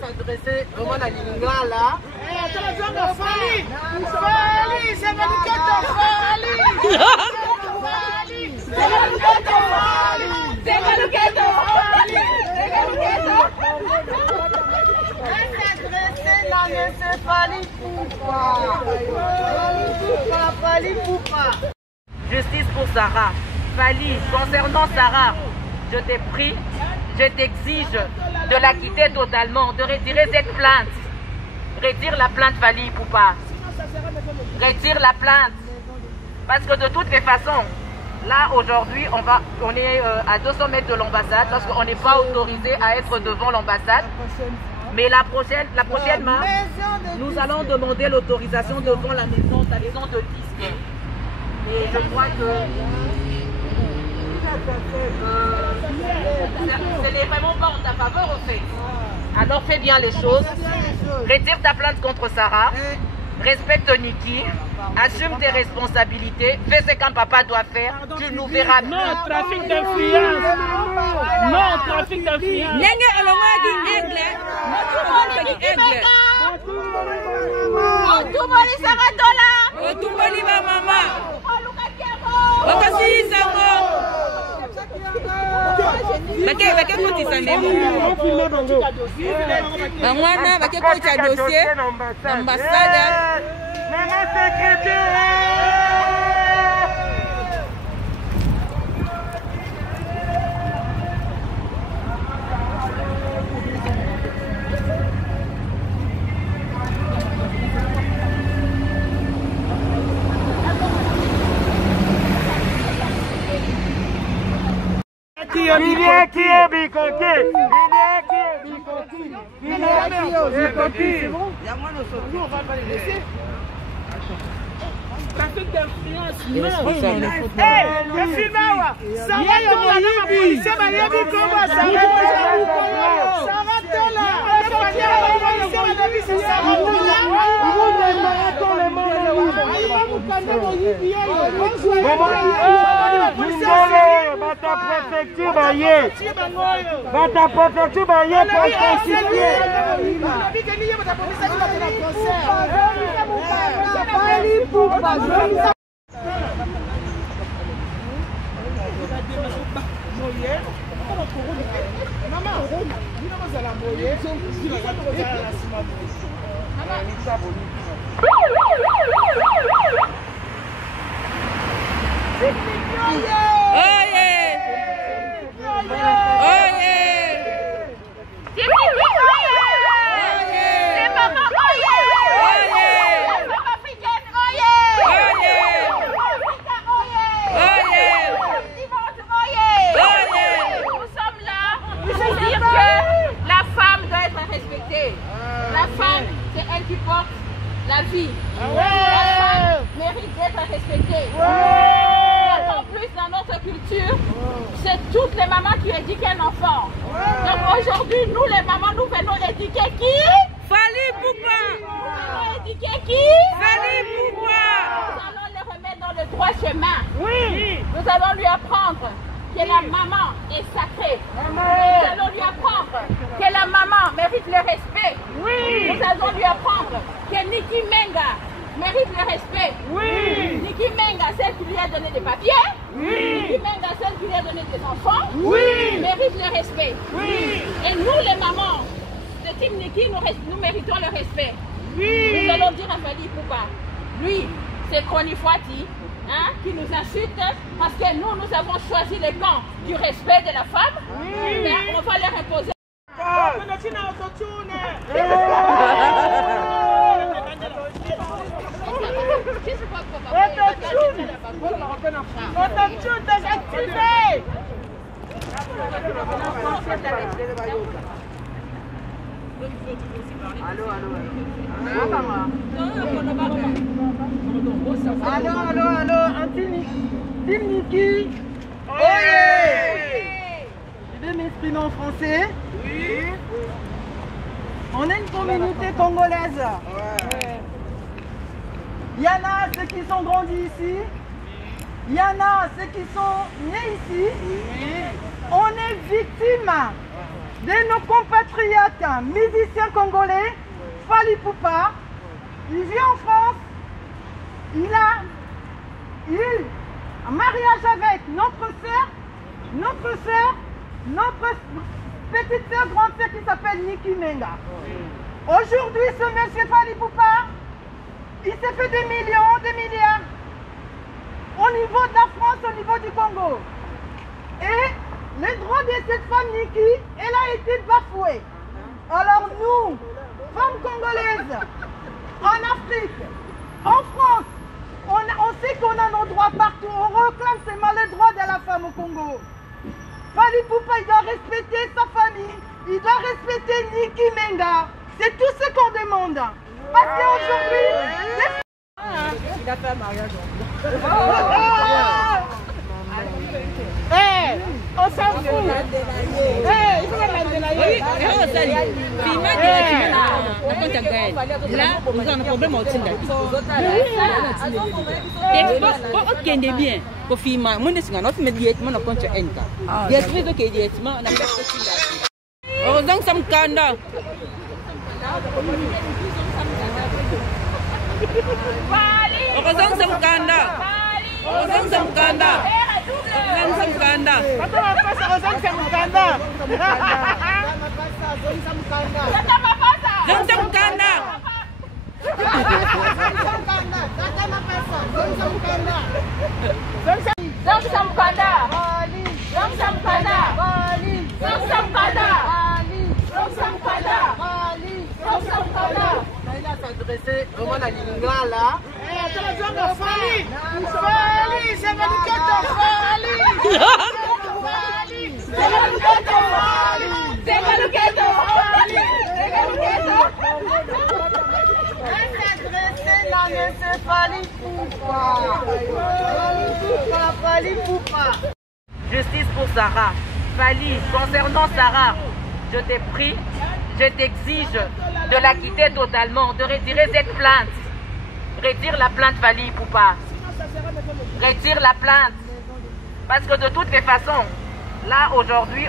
S'adresser vraiment la lingala. Justice pour Sarah. Fally, concernant Sarah, je t'ai pris, je t'exige de la quitter totalement, de retirer cette plainte. Retire la plainte, Fally Poupa. Retire la plainte. Parce que de toutes les façons, là aujourd'hui, on est à 200 mètres de l'ambassade parce qu'on n'est pas autorisé à être devant l'ambassade. Mais la prochaine marche, nous allons demander l'autorisation devant la maison de disque. Et je crois que ce n'est vraiment pas en ta faveur au fait. Alors fais bien les choses. Retire ta plainte contre Sarah. Respecte Niki. Assume tes responsabilités. Fais ce qu'un papa doit faire. Tu nous verras. Non, trafic d'influence. Non, trafic d'influence. Trafic d'influence, la femme, c'est elle qui porte la vie. La femme mérite d'être respectée. En plus, dans notre culture, c'est toutes les mamans qui éduquent un enfant. Donc aujourd'hui, nous les mamans, nous venons éduquer qui? Fally Poupa. Nous venons éduquer qui? Fally Poupa. Nous allons les remettre dans le droit chemin. Oui. Nous allons lui apprendre que la maman est sacrée. Nous allons lui apprendre que la maman mérite le respect. Oui. Nous allons lui apprendre que Niki Menga mérite le respect. Oui. Niki Menga, celle qui lui a donné des papiers. Oui. Niki Menga, celle qui lui a donné des enfants. Oui. Mérite le respect. Oui. Et nous, les mamans de Team Niki, nous méritons le respect. Oui. Nous allons dire à Fally Poupa, lui, c'est Koni Fouati. Hein, qui nous insulte parce que nous avons choisi le camp du respect de la femme. Oui. Mais on va leur imposer. Allô, Team Niki. Je vais m'exprimer en français. Oui. On est une communauté congolaise. Il y en a ceux qui sont grandis ici. Il y en a ceux qui sont nés ici. On est victime de nos compatriotes musiciens congolais. Fally Ipupa. Il vit en France. Il a eu un mariage avec notre petite sœur, grande sœur qui s'appelle Niki Menga. Aujourd'hui, ce monsieur Fally Ipupa, il s'est fait des millions, des milliards au niveau de la France, au niveau du Congo. Et les droits de cette femme Niki, elle a été bafouée. Alors nous, femmes congolaises, en Afrique, en France, on sait qu'on a nos droits partout. On réclame seulement les droits de la femme au Congo. Fally Ipupa, il doit respecter sa famille. Il doit respecter Niki Menga. C'est tout ce qu'on demande. Parce qu'aujourd'hui... Il a fait un mariage. On s'en fout. Il faut la délayer. Là, nous avons un problème au Tinder. Ok, bien. Pour filmer, moi, je suis un autre médiatement au compte Enka. Il y a plus de médiatement, on a fait ce Tinder. Heureusement que ça me canne. Heureusement que ça me canne. Heureusement que ça me canne. S'adresser vraiment la ligne là. Justice pour Sarah. Fally, concernant Sarah, je t'ai pris, je t'exige de la quitter totalement, de retirer cette plainte. Retire la plainte, Fally Ipupa. Retire la plainte. Parce que de toutes les façons, là aujourd'hui,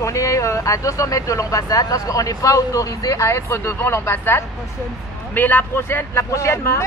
on est à 200 mètres de l'ambassade parce qu'on n'est pas autorisé à être devant l'ambassade. Mais la prochaine marche,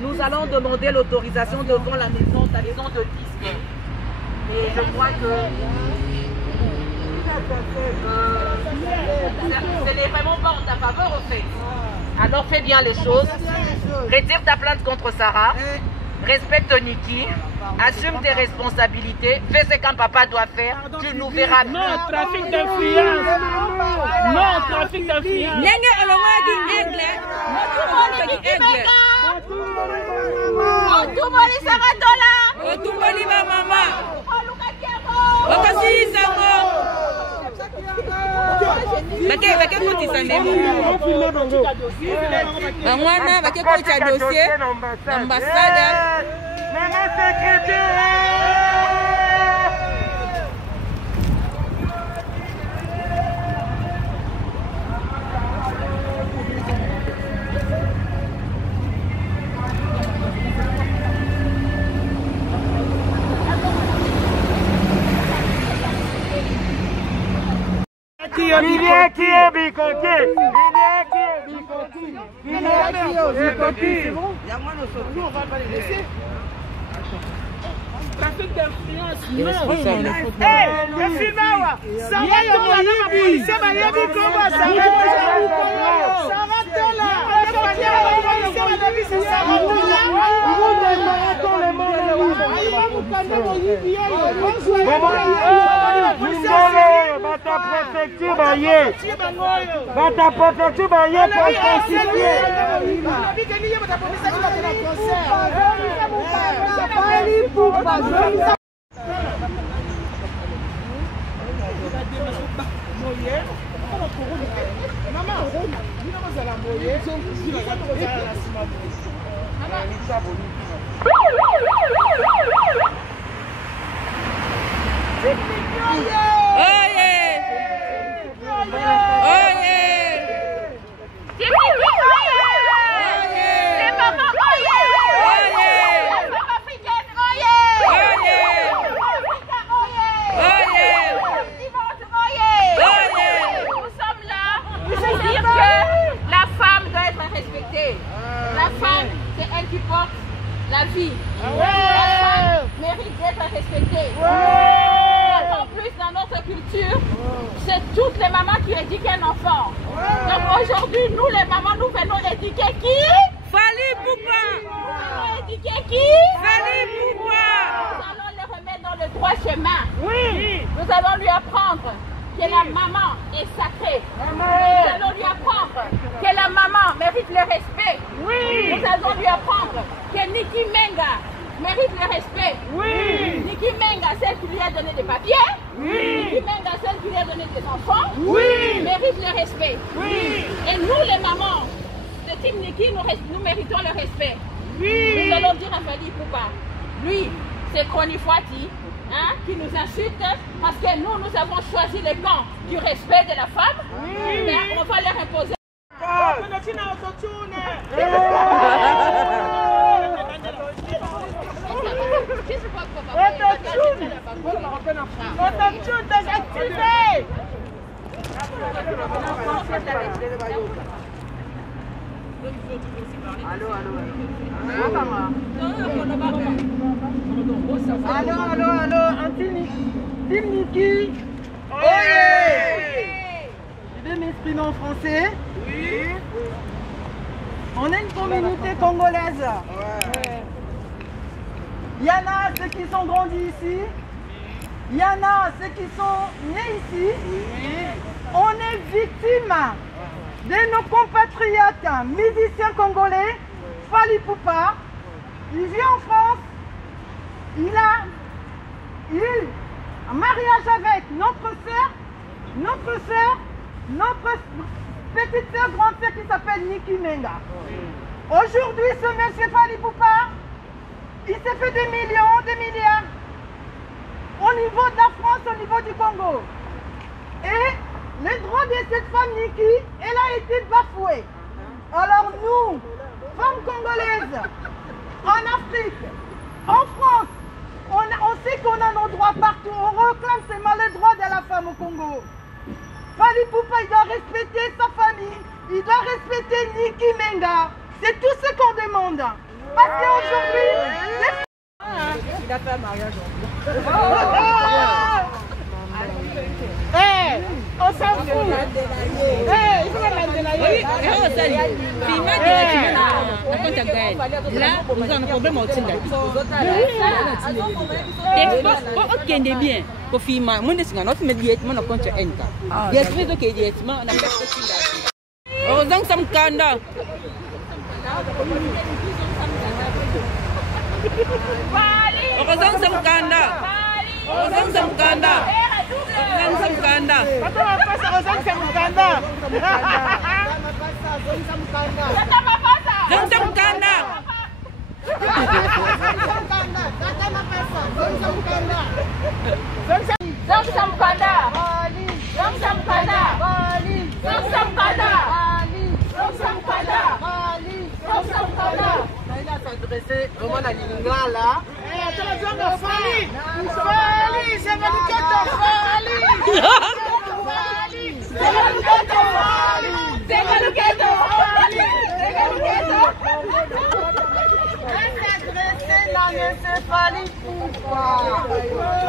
nous allons demander l'autorisation devant la maison de disque. Et je crois que ce n'est vraiment pas en ta faveur au fait. Alors fais bien les choses. Retire ta plainte contre Sarah. Respecte Niki. Assume tes responsabilités. Fais ce qu'un papa doit faire. Tu nous verras. Non, trafic d'influence. Non, trafic d'influence. Trafic d'influence. vie. La femme mérite d'être respectée. En plus, dans notre culture, c'est toutes les mamans qui éduquent un enfant. Donc aujourd'hui, nous les mamans, nous venons éduquer qui? Fally Ipupa. Nous venons éduquer qui? Fally Ipupa. Nous allons les remettre dans le droit chemin. Oui. Nous allons lui apprendre que la maman est sacrée. Nous allons lui apprendre que la maman mérite le respect. Oui. Nous allons lui apprendre que Niki Menga mérite le respect. Oui. Niki Menga, celle qui lui a donné des papiers. Oui. Niki Menga, celle qui lui a donné des enfants. Oui. Mérite le respect. Oui. Et nous, les mamans de Team Niki, nous méritons le respect. Oui. Nous allons dire à Fally Ipupa, lui, c'est Koni Fouati, hein, qui nous insulte parce que nous avons choisi le camp du respect de la femme. Oui. Mais on va leur imposer. Autotune désactivé. Allô, Team Niki. Je vais m'exprimer en français. Oui. On est une communauté congolaise. Il y en a ceux qui sont grandis ici. Il y en a ceux qui sont nés ici. On est victime de nos compatriotes musiciens congolais. Fally Ipupa. Il vit en France. Il a eu un mariage avec notre petite sœur, grande sœur qui s'appelle Niki Menga. Aujourd'hui, ce monsieur Fally Ipupa, il s'est fait des millions, des milliards au niveau de la France, au niveau du Congo. Et le droit de cette femme Niki, elle a été bafouée. Alors nous, femmes congolaises, en Afrique, en France, on sait qu'on a nos droits partout. On réclame seulement les droits de la femme au Congo. Fally Ipupa, il doit respecter sa famille. Il doit respecter Niki Menga. C'est tout ce qu'on demande. Parce qu'aujourd'hui... Il a fait un mariage. On s'en fout. Il faut la délayer. Là, nous avons un problème au Tindaki. Ok, bien. Pour filmer, moi, je suis un autre médiateur, mon compte Enka. Il y a très d'autres médiatements, on a fait ce Tindaki. Oh, donc ça me canda. S'adresser vraiment à Lingala. Fally, c'est S'adresser la monsieur Fally Ipupa.